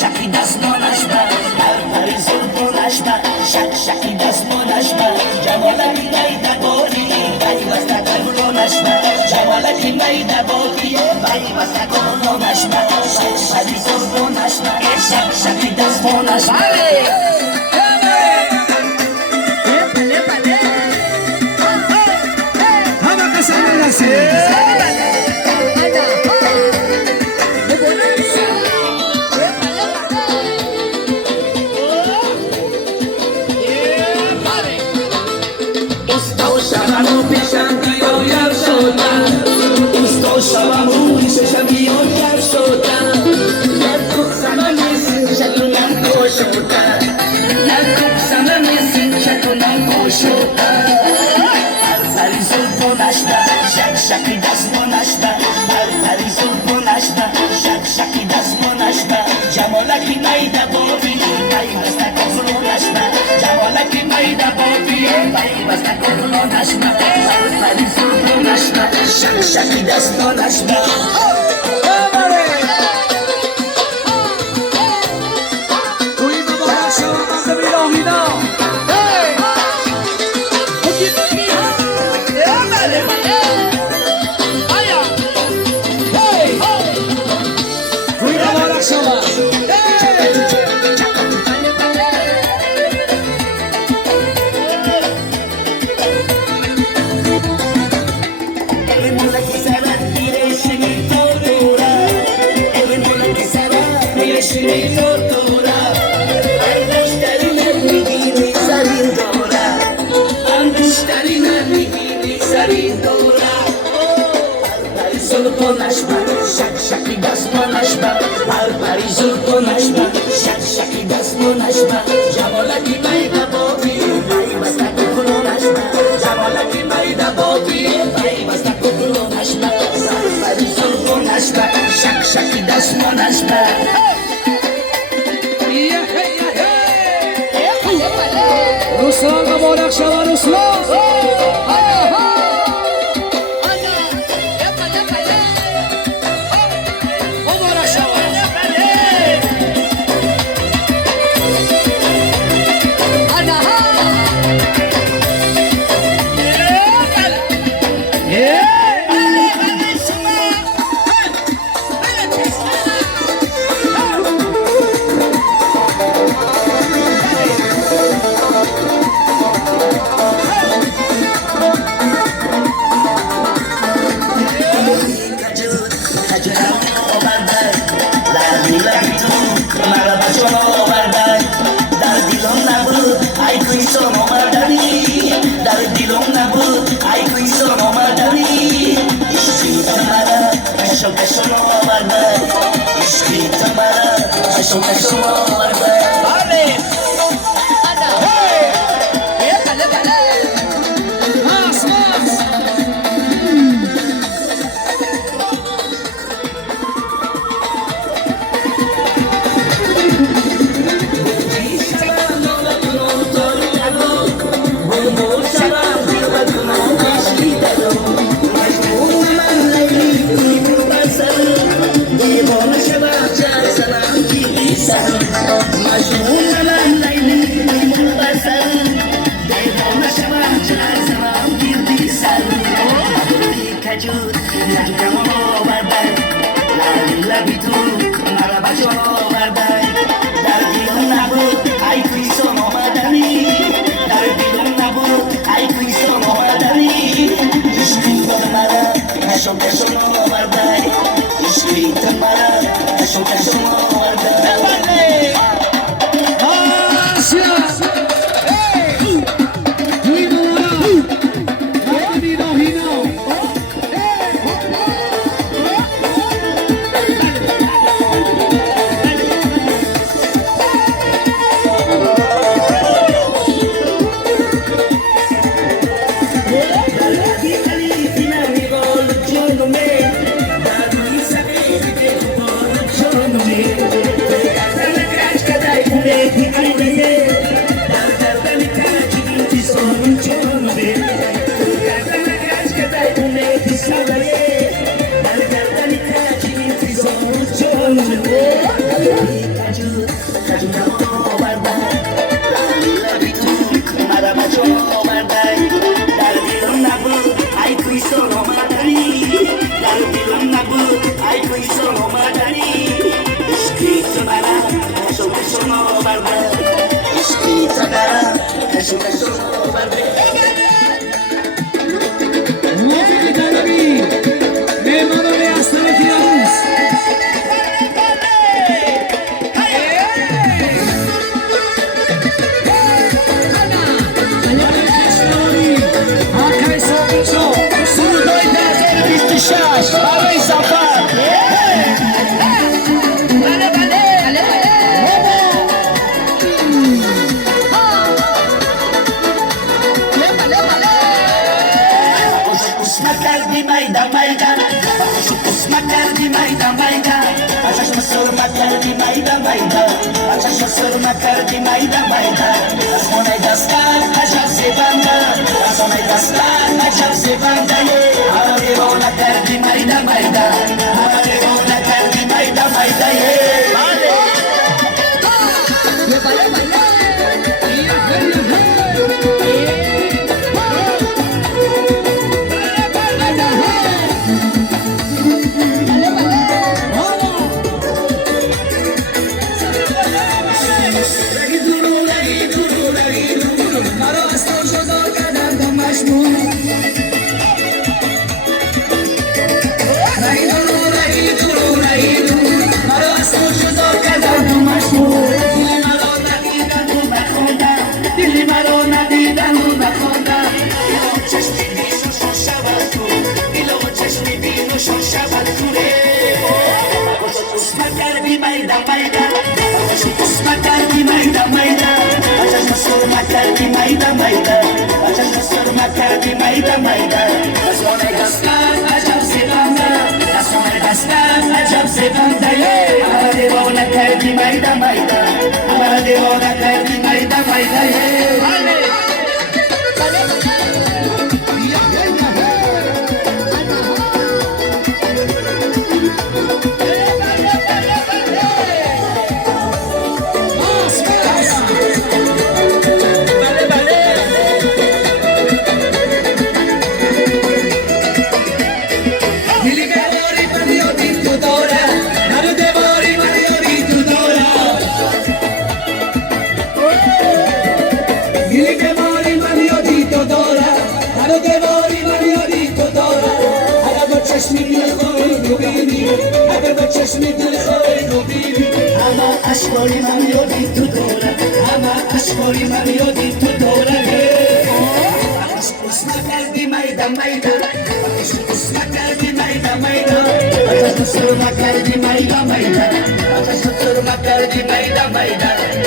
shaki das monashba, Alpari zulmonashba, shaki das monashba, Jamala kimaida boli, bai basta kolonashba, Jamala kimaida boli, bai basta kolonashba, Alpari zulmonashba, shaki das monashba. Shaki das monashba, Alpari zulmonashba, shaki das monashba, Jamola kimaida boli, bai basta kolonashba, Jamola kimaida boli, bai basta kolonashba, Alpari zulmonashba, shaki das monashba. Shaki das monashba, Alpari zulmonashba, shaki das monashba, Jamola kimaida boli, bai basta kolonashba, Jamola kimaida boli, bai basta kolonashba, Alpari zulmonashba, shaki das monashba. Ruslan kaborak şava Ruslan. موافقی طلبی مهمانان اصلا تیراروس برای سفر قسمت کردی میده میده قسمت کردی میده میده ازش سرمت کردی میده میده ازش سرمت کردی میده میده از خونه دستان عجب زیبنده از خونه دستان عجب زیبنده همه دیوانه کردی میده میده همه دیوانه کردی میده میده اشکاری من یادی تو دوره همه اشکاری من یادی تو دوره قسمت کردی میده میده قسمت کردی میده میده ازش سرمت کردی میده میده ازش سرمت کردی میده میده